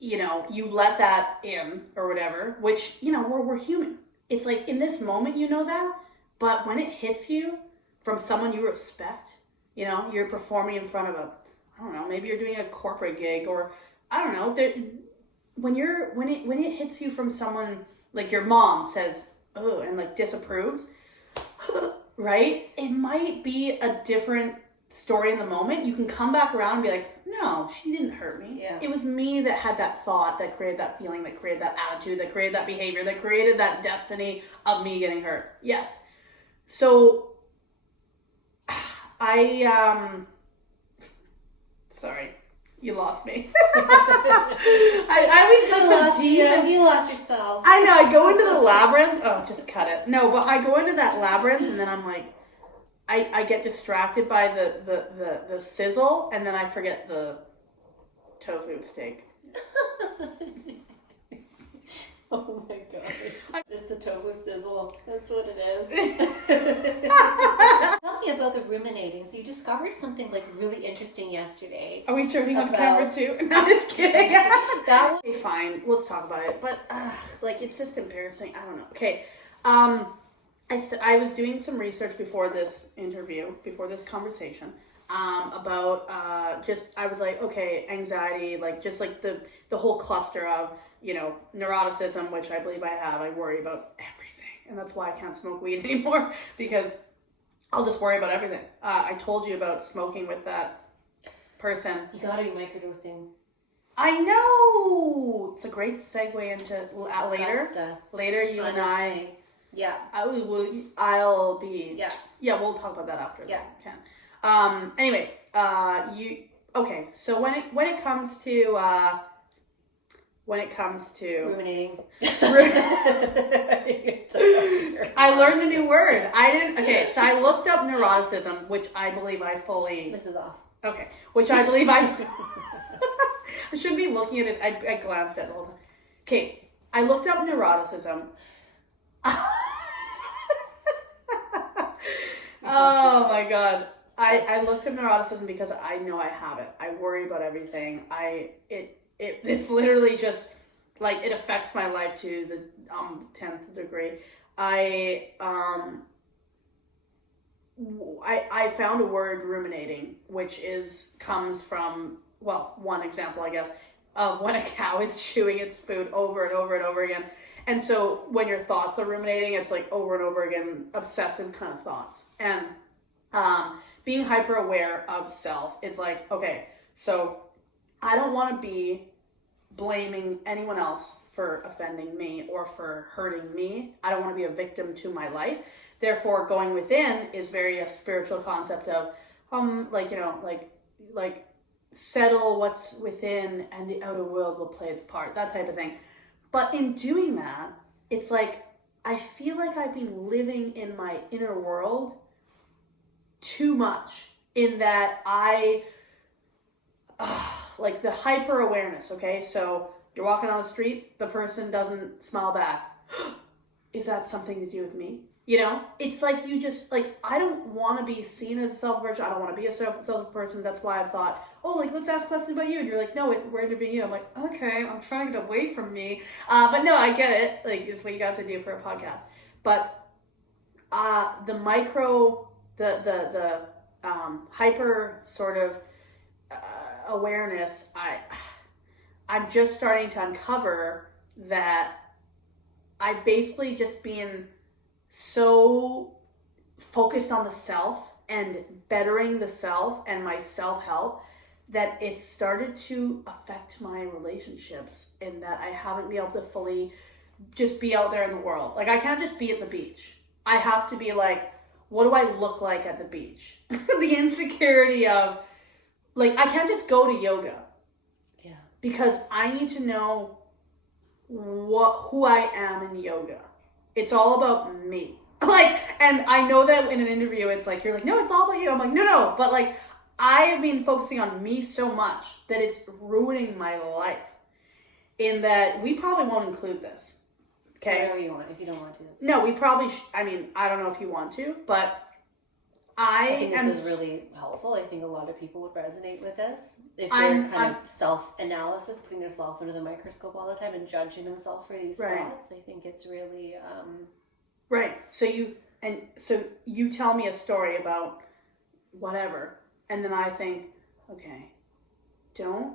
you know, you let that in or whatever, which, you know, we're human. It's like in this moment, you know that, but when it hits you from someone you respect, you know, you're performing in front of I don't know, maybe you're doing a corporate gig, or I don't know, when it hits you from someone like your mom says, oh, and like disapproves, right? It might be a different story in the moment. You can come back around and be like, no, she didn't hurt me. Yeah. It was me that had that thought, that created that feeling, that created that attitude, that created that behavior, that created that destiny of me getting hurt. Yes. So sorry, you lost me. I always go so deep. You lost yourself. I know, I go into the labyrinth. Oh, just cut it. No, but I go into that labyrinth and then I'm like, I get distracted by the sizzle, and then I forget the tofu steak. Oh my gosh. Just the tofu sizzle. That's what it is. Tell me about the ruminating. So you discovered something like really interesting yesterday. Are we turning on camera too? No, I'm just kidding. That okay, fine. Let's talk about it. But like, it's just embarrassing. I don't know. Okay. I was doing some research before this interview, before this conversation, about I was like, okay, anxiety, like just like the whole cluster of, you know, neuroticism, which I believe I have. I worry about everything, and that's why I can't smoke weed anymore, because I'll just worry about everything. I told you about smoking with that person. You gotta be microdosing. I know. It's a great segue into later. Later, you honestly. And I. Yeah. I'll be. Yeah. Yeah, we'll talk about that after. Yeah. Can. Anyway, okay. So when it comes to ruminating. I learned a new word. Okay, so I looked up neuroticism, which I believe I fully. This is off. Okay, which I believe I should be looking at it. I glanced at it all the time. Okay, I looked up neuroticism. Oh my god. I looked up neuroticism because I know I have it. I worry about everything. It's literally just like it affects my life to the 10th degree. I found a word, ruminating, which comes from, well, one example, I guess, of when a cow is chewing its food over and over and over again. And so when your thoughts are ruminating, it's like over and over again, obsessive kind of thoughts. And being hyper aware of self, it's like, okay, so I don't want to be blaming anyone else for offending me or for hurting me. I don't want to be a victim to my life. Therefore, going within is very a spiritual concept of, like settle what's within and the outer world will play its part, that type of thing. But in doing that, it's like, I feel like I've been living in my inner world too much, in that like the hyper awareness, okay? So you're walking on the street, the person doesn't smile back. Is that something to do with me? You know, it's like you just, like, I don't want to be seen as a self-aware person. I don't want to be a self-aware person. That's why I thought, oh, like, let's ask questions about you. And you're like, no, we're interviewing you. I'm like, okay, I'm trying to get away from me. But no, I get it. Like, it's what you got to do for a podcast. But the hyper sort of awareness, I'm just starting to uncover that I've basically just been so focused on the self and bettering the self and my self-help that it's started to affect my relationships, in that I haven't been able to fully just be out there in the world. Like, I can't just be at the beach. I have to be like, what do I look like at the beach? The insecurity of, like, I can't just go to yoga. Yeah. Because I need to know who I am in yoga. It's all about me. Like, and I know that in an interview, it's like, you're like, no, it's all about you. I'm like, no. But like, I have been focusing on me so much that it's ruining my life. In that we probably won't include this. Okay? Whatever you want. If you don't want to. No, we probably I mean, I don't know if you want to, but I think this is really helpful. I think a lot of people would resonate with this. If they're kind of self-analysis, putting themselves under the microscope all the time and judging themselves for these thoughts, I think it's really... Right. So you tell me a story about whatever, and then I think, okay, don't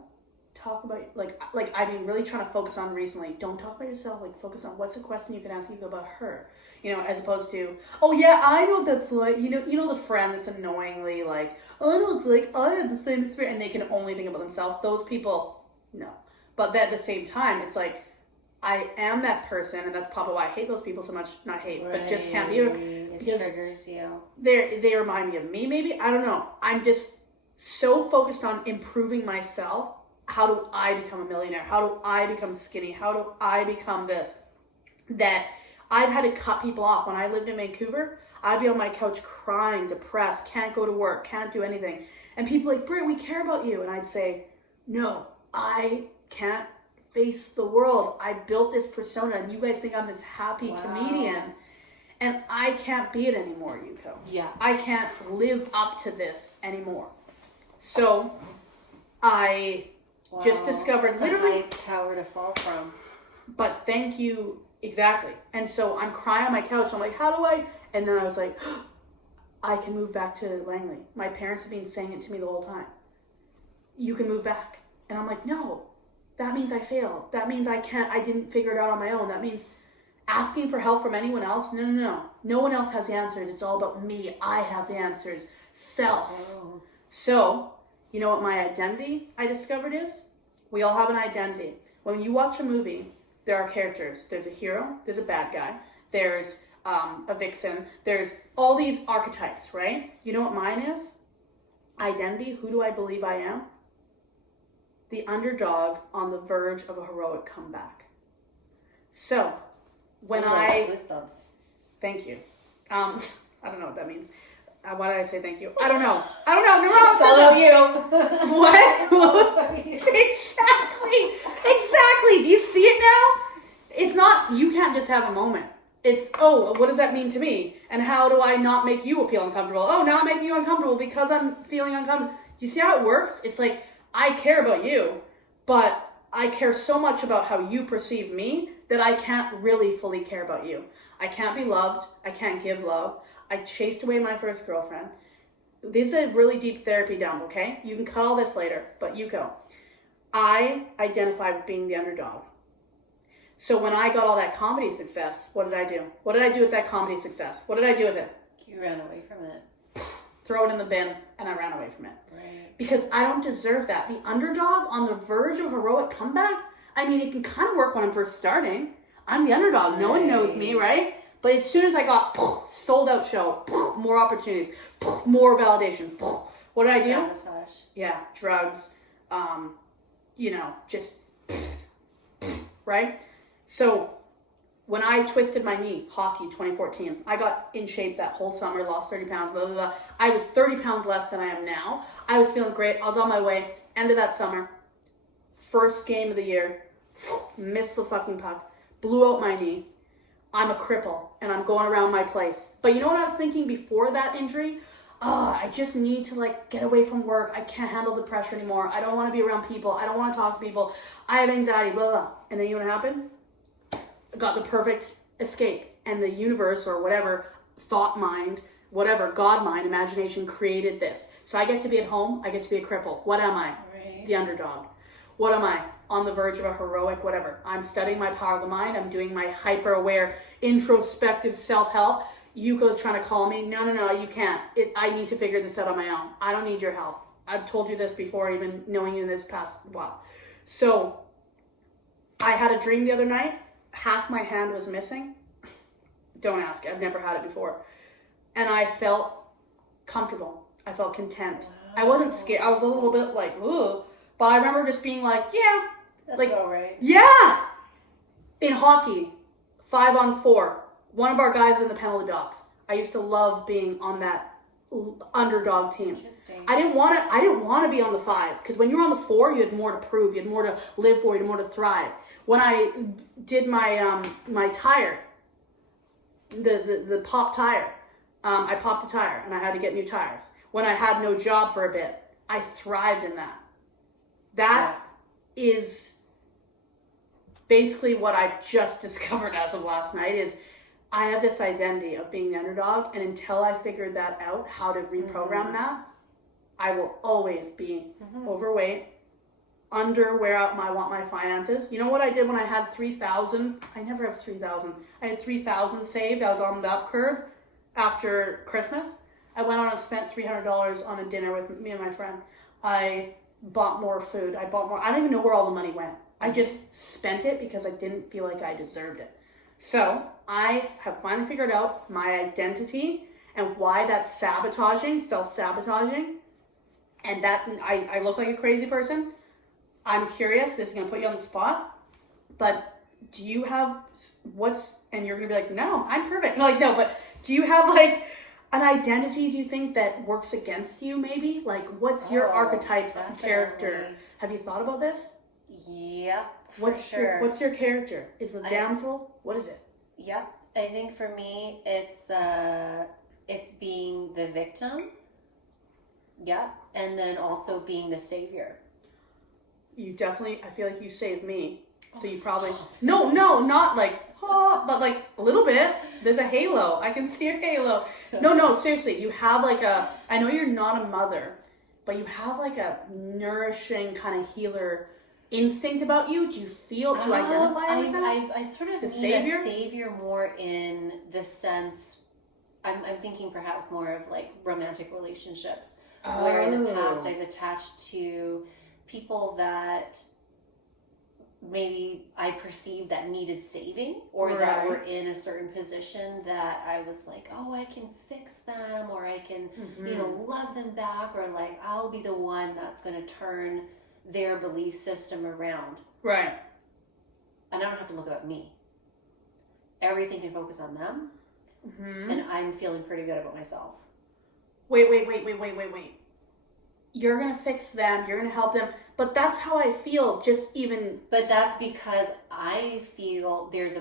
talk about, like I've been really trying to focus on recently, don't talk about yourself, like focus on what's the question you can ask you about her, as opposed to, oh yeah, I know what that's like, you know the friend that's annoyingly like, oh, I know it's like, I had the same experience, and they can only think about themselves. Those people, no. But at the same time, it's like, I am that person, and that's probably why I hate those people so much. Not hate, but just can't be. It triggers you. They remind me of me, maybe. I don't know. I'm just so focused on improving myself. How do I become a millionaire? How do I become skinny? How do I become this? That I've had to cut people off. When I lived in Vancouver, I'd be on my couch crying, depressed, can't go to work, can't do anything. And people like, Britt, we care about you. And I'd say, no, I can't face the world. I built this persona, and you guys think I'm this happy comedian, and I can't be it anymore, Yuko. Yeah. I can't live up to this anymore. So I just discovered it's literally a high tower to fall from. But thank you, exactly. And so I'm crying on my couch. I'm like, how do I? And then I was like, I can move back to Langley. My parents have been saying it to me the whole time. You can move back. And I'm like, no. That means I failed. That means I didn't figure it out on my own. That means asking for help from anyone else. No. No one else has the answers. It's all about me. I have the answers. Self. Oh. So, you know what my identity I discovered is? We all have an identity. When you watch a movie, there are characters. There's a hero. There's a bad guy. There's a vixen. There's all these archetypes, right? You know what mine is? Identity. Who do I believe I am? The underdog on the verge of a heroic comeback. So, when goosebumps. Thank you. I don't know what that means. Why did I say thank you? I don't know. Follow you. What? Exactly. Do you see it now? It's not, you can't just have a moment. It's, oh, what does that mean to me? And how do I not make you feel uncomfortable? Oh, now I'm making you uncomfortable because I'm feeling uncomfortable. You see how it works? It's like, I care about you, but I care so much about how you perceive me that I can't really fully care about you. I can't be loved. I can't give love. I chased away my first girlfriend. This is a really deep therapy dump, okay? You can cut all this later, but you go. I identify with being the underdog. So when I got all that comedy success, what did I do? What did I do with that comedy success? What did I do with it? You ran away from it. Throw it in the bin, and I ran away from it. Right. Because I don't deserve that. The underdog on the verge of heroic comeback, I mean, it can kind of work when I'm first starting. I'm the underdog. No one knows me, right? But as soon as I got sold out show, more opportunities, more validation, what did I do? Sabotage. Yeah, drugs, just, right? So when I twisted my knee, hockey 2014, I got in shape that whole summer, lost 30 pounds, blah, blah, blah. I was 30 pounds less than I am now. I was feeling great. I was on my way. End of that summer. First game of the year. Missed the fucking puck. Blew out my knee. I'm a cripple, and I'm going around my place. But you know what I was thinking before that injury? I just need to, get away from work. I can't handle the pressure anymore. I don't want to be around people. I don't want to talk to people. I have anxiety, blah, blah. And then you know what happened? Got the perfect escape, and the universe or whatever, thought mind, whatever, God mind, imagination created this. So I get to be at home, I get to be a cripple. What am I? Right. The underdog. What am I? On the verge of a heroic whatever. I'm studying my power of the mind, I'm doing my hyper-aware, introspective self-help. Yuko's trying to call me. No, you can't. I need to figure this out on my own. I don't need your help. I've told you this before, even knowing you in this past while. So, I had a dream the other night. Half my hand was missing. Don't ask. I've never had it before. And I felt comfortable. I felt content. Wow. I wasn't scared. I was a little bit like, ooh. But I remember just being like, yeah. That's all right. Yeah! In hockey, 5-on-4. one of our guys in the penalty box. I used to love being on that underdog team. Interesting. I didn't want to be on the 5 because when you were on the 4, you had more to prove, you had more to live for, you had more to thrive. When I did my my tire, the pop tire, I popped a tire and I had to get new tires. When I had no job for a bit, I thrived in that. That is basically what I've just discovered as of last night is I have this identity of being the underdog, and until I figure that out, how to reprogram that, I will always be overweight, under where I want my finances. You know what I did when I had 3,000? I never have 3,000. I had 3,000 saved. I was on the up curve after Christmas. I went on and spent $300 on a dinner with me and my friend. I bought more food. I don't even know where all the money went. I just spent it because I didn't feel like I deserved it. So I have finally figured out my identity and why that's sabotaging, self-sabotaging, and that I look like a crazy person. I'm curious, this is going to put you on the spot, but do you have and you're going to be like, no, I'm perfect. Like, no, but do you have like an identity, do you think, that works against you maybe? Like, what's your archetype character? Have you thought about this? Yep, what's your character? Is the damsel? What is it? Yep, I think for me, it's being the victim. Yep, and then also being the savior. You definitely, I feel like you saved me. So you probably, stop. No, not like, but like a little bit. There's a halo. I can see a halo. No, seriously, you have like I know you're not a mother, but you have like a nourishing kind of healer instinct about you. Do you identify with that? I sort of the need savior? a savior more in the sense, I'm thinking perhaps more of like romantic relationships, where in the past I've attached to people that maybe I perceived that needed saving, or that were in a certain position that I was like, oh, I can fix them, or I can, love them back, or like I'll be the one that's going to turn their belief system around. Right. And I don't have to look at me. Everything can focus on them. And I'm feeling pretty good about myself. Wait. You're going to fix them. You're going to help them. But that's how I feel, But that's because I feel there's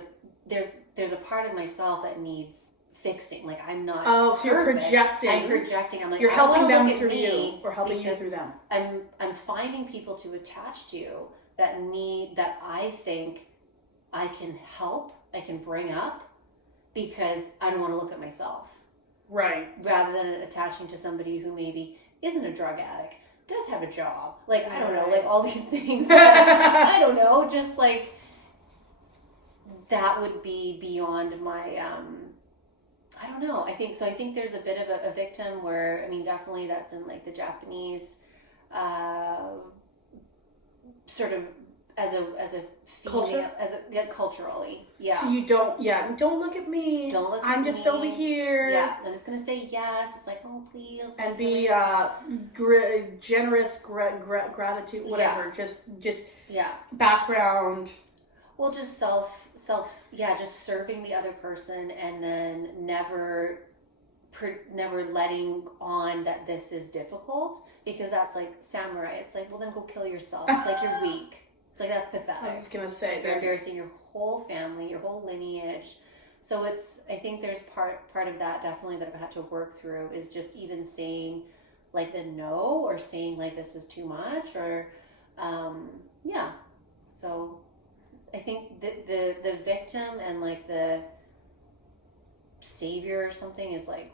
a part of myself that needs fixing. Like, I'm not so you're projecting. I'm projecting. I'm like, you're I helping them look through at me, you, or helping you through them. I'm finding people to attach to that I think I can help, I can bring up, because I don't want to look at myself. Right. Rather than attaching to somebody who maybe isn't a drug addict, does have a job. Like, I don't know, like all these things. I don't know, just like that would be beyond my, I don't know. I think there's a bit of a victim where, I mean, definitely that's in like the Japanese, sort of as a feeling, culturally, yeah. So you don't look at me. Don't look at I'm me. just over here. Yeah, I'm just gonna say yes. It's like, oh, please. And be generous, gratitude, whatever. Just background. Well, just just serving the other person, and then never letting on that this is difficult, because that's like samurai. It's like, well, then go kill yourself. It's like you're weak. It's like, that's pathetic. I was gonna say, like, you're embarrassing your whole family, your whole lineage. So I think there's part of that definitely that I've had to work through, is just even saying like the no, or saying like this is too much, or So I think the victim and like the savior or something is like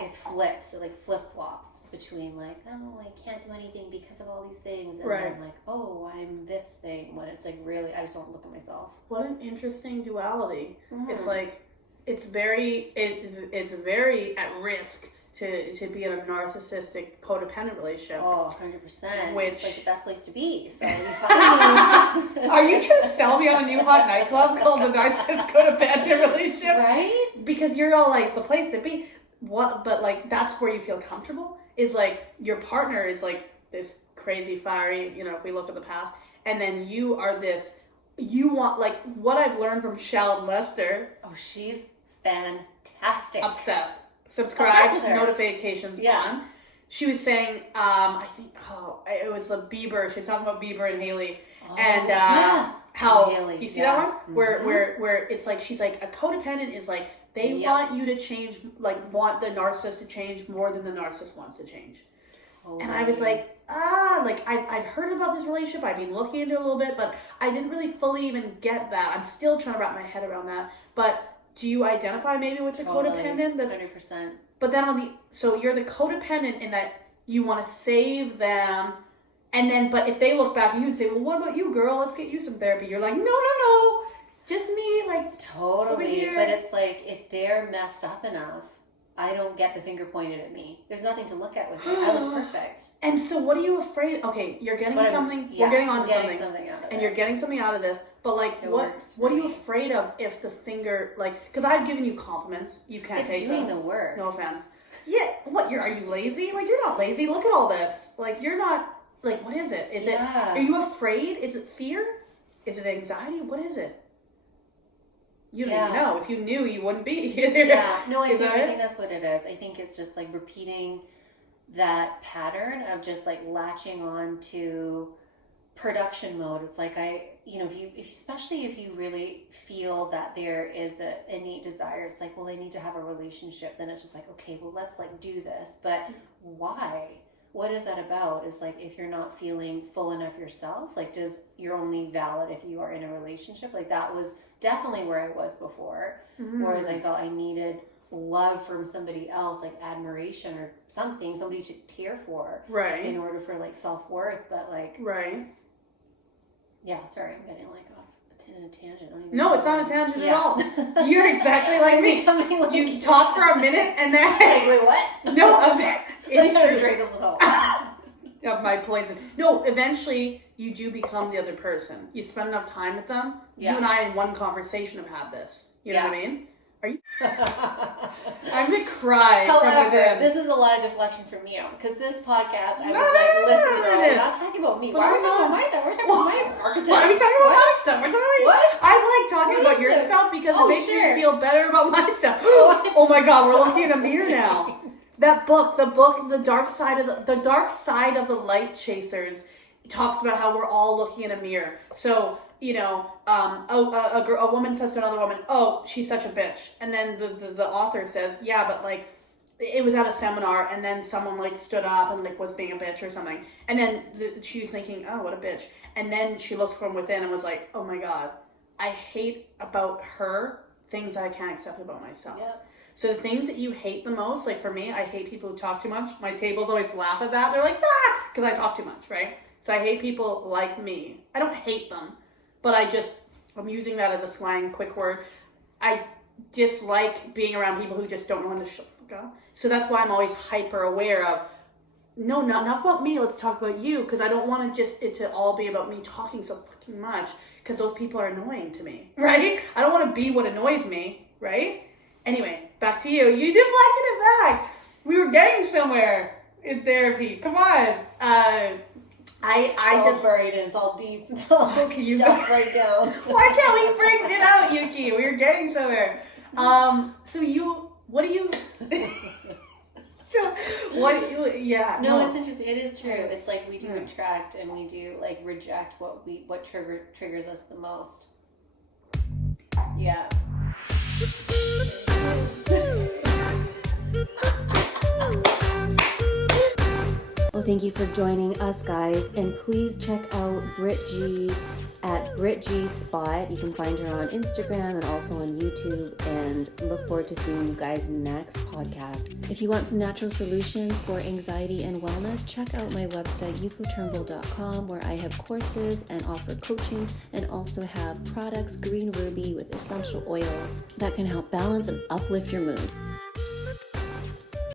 it flips, it like flip-flops between like, oh, I can't do anything because of all these things, and then like, oh, I'm this thing, when it's like, really, I just don't look at myself. What an interesting duality. It's like, it's very at risk to be in a narcissistic codependent relationship. Oh, 100%. Which, it's like the best place to be. So are you trying to sell me on a new hot nightclub called the Narcissist Codependent Relationship? Right? Because you're all like, it's a place to be. But like, that's where you feel comfortable, is like your partner is like this crazy fiery, if we look at the past, and then you are this you want, like, what I've learned from Shallon Lester. Oh, she's fantastic. Obsessed. Subscribe, notifications on. She was saying, I think, it was Bieber. She was talking about Bieber and Haley. And how, Haley, you see that one? Where it's like, she's like, a codependent is like, they want you to change, like, want the narcissist to change more than the narcissist wants to change. And I was like, like, I've heard about this relationship. I've been looking into it a little bit, but I didn't really fully even get that. I'm still trying to wrap my head around that. But do you identify maybe with the codependent? That's 100%. But then so you're the codependent in that you want to save them. And then, but if they look back, you'd say, well, what about you, girl? Let's get you some therapy. You're like, no. Just me, like, totally. But it's like, if they're messed up enough, I don't get the finger pointed at me. There's nothing to look at with me. I look perfect. And so what are you afraid? Okay, you're getting something. We're getting on to something. Out of and you're getting something out of this. But like, what are you afraid of if the finger, like, because I've given you compliments. You can't take them. It's doing the work. No offense. Yeah, what, are you lazy? Like, you're not lazy. Look at all this. Like, you're not, like, what is it? Is it, are you afraid? Is it fear? Is it anxiety? What is it? You don't even know. If you knew, you wouldn't be here. No, I think that's what it is. I think it's just like repeating that pattern of just like latching on to production mode. It's like especially if you really feel that there is a innate desire, it's like, well, I need to have a relationship. Then it's just like, okay, well, let's like do this. But why? What is that about? Is like, if you're not feeling full enough yourself, like, you're only valid if you are in a relationship. Like, that was definitely where I was before. Whereas I felt I needed love from somebody else, like admiration or something, somebody to care for. Right. In order for like self-worth. But like. Right. Yeah, sorry, I'm getting like off in a tangent. No, it's not a tangent at all. You're exactly like me. You talk for a minute and then. Like, wait, what? No, it's true. Drink Of my poison. No, eventually you do become the other person. You spend enough time with them. You and I in one conversation have had this. You know what I mean? Are you? I'm gonna cry. However, this is a lot of deflection from you because this podcast, I was like, listen, girl, we're not talking about me. Why are we talking about my stuff? We're talking about my archetype. Why are we talking about my stuff? We're talking. What? I like talking about your stuff because it makes me feel better about my stuff. Oh my God, we're looking in a mirror now. That book, the dark side of the light chasers, talks about how we're all looking in a mirror. So, a woman says to another woman, "Oh, she's such a bitch," and then the author says, "Yeah, but like, it was at a seminar, and then someone like stood up and like was being a bitch or something, and then she was thinking, oh, what a bitch,' and then she looked from within and was like, oh my God, I hate about her things I can't accept about myself." Yep. So the things that you hate the most, like for me, I hate people who talk too much. My tables always laugh at that. They're like, ah, because I talk too much, right? So I hate people like me. I don't hate them, but I'm using that as a slang, quick word. I dislike being around people who just don't know when to shut up. So that's why I'm always hyper aware of, no, not about me. Let's talk about you, because I don't want it to all be about me talking so fucking much, because those people are annoying to me, right? I don't want to be what annoys me, right? Anyway, back to you. You deflected it back. We were getting somewhere in therapy. Come on. I just buried it. It's all deep. It's all stuff right down. Why can't we bring it out, Yuki? We were getting somewhere. Yeah. No, it's interesting. It is true. It's like we do attract and we do like reject what triggers us the most. Yeah. Well, thank you for joining us, guys, and please check out Brit G at Brit G Spot. You can find her on Instagram and also on YouTube, and look forward to seeing you guys next podcast. If you want some natural solutions for anxiety and wellness, check out my website yukoturnbull.com, where I have courses and offer coaching, and also have products, Green Ruby with essential oils that can help balance and uplift your mood.